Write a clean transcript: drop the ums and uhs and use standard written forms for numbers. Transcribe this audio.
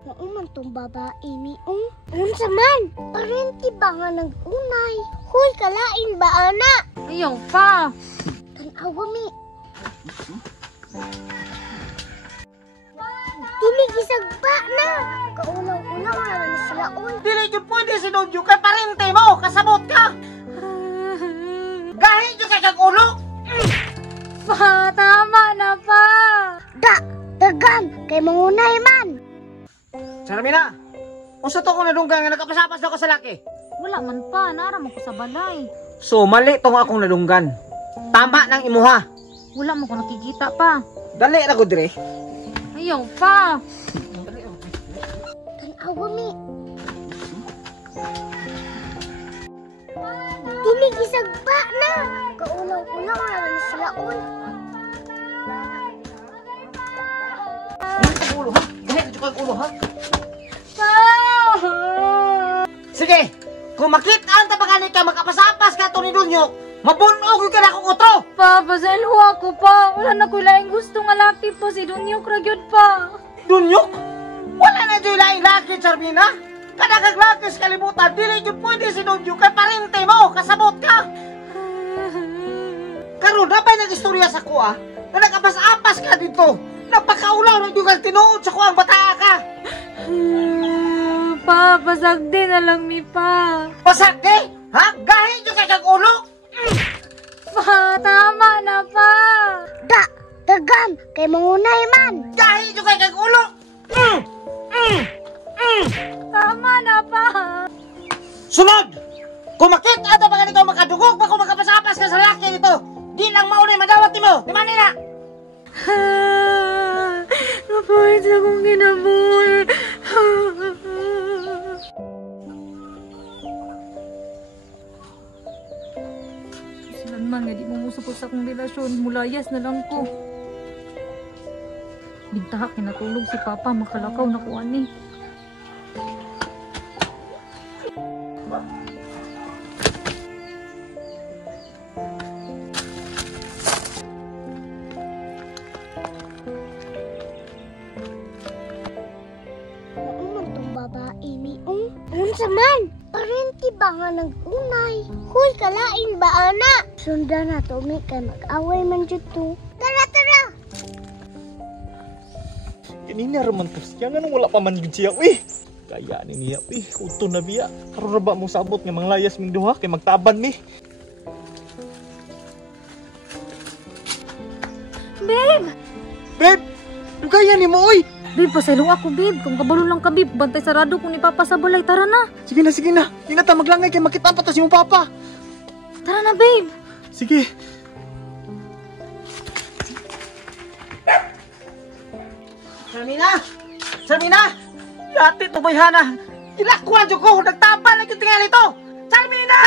Nauman tong babae ni unsa man? Parenti ba nga nag-unay? Huy, kalain ba ana? Ayaw pa. Tanawa mi. Dili gisagba na. Kaulaw-ulaw naman sila oy. Dili jud pwede si Donjo kay parente mo, kasabot ka. Gahi jud kay kag ulo. Pa, tama na pa. Dagam kay mangunay man. Sarmina, unsa to ko nadunggan nga nakapasapas daw ka sa laki? Wala man pa, naram ako sa balay. So mali tong akong nadunggan. Tama nang imuha. Wala mo ko nakikita pa. Dali ra ko dire. Ayaw pa. Tanawa mi. Dili gisagba na. Kaulaw-ulaw naman sila oy. Ulo ha? Gahi jud kag ulo ha? Pa! Sige, kung makita ang tapagani ka makapasapas ka to ni Dunyok, mabunog yung ka na akong utro! Pa, pasalho ako pa. Wala na ko laing gusto nga laki pa si Dunyok ragyod pa. Dunyok? Wala na dyan laing laki, Charmina! Kadagag laki sa kalibutan, dili dyan pwede si Dunyok kay parente mo, kasabot ka! Karon na ba'y nag-istorya sa kuha na nakapas-apas ka dito? Napakaulaw ng dugal tinuod sa kuha ang bataa ka! Pa, pasagdi na lang mi pa. Pasakdi? Ha? Gahi dyan kay kag ulo? Pa, tama na pa. Dagam kay mangunay man. Gahi dyan kay kag ulo? Tama na pa. Sunod! Kung makita ata baka ikaw makadugog ba kung makapasapas ka sa laki nito, di lang maunay madawat mo. Di man nila? Napawid sa kong ginabuhi. Silan man nga di mo musupot sa akong relasyon, mulayas na lang ko. Bigtahak na natulog si Papa, makalakaw na ko ani. Nauman tong babae ni unsa man? Parenti ba nga nag-unay? Huy, kalain ba ana? Sundan na to mi kay mag-away man jud to. Tara! Kanina raman to siya nga nung wala pa man yun siya. Uy! Kaya ni niya. Uy, uto na biya. Karoon na ba mo sabot nga mga layas ming duha kay magtaban mi? Babe! Babe! Ang kaya ni mo, uy! Babe, pasaylo ako, babe. Kung kabalo lang ka, babe. Bantay sarado kung ni Papa sa balay. Tara na. Sige na. Di na ta maglangay kay makita pa to si mong papa. Tara na, babe. Sige. Charmina! Yati to bayhana! Ilakwan dyan ko! Nagtapan lang yung tingali to! Charmina!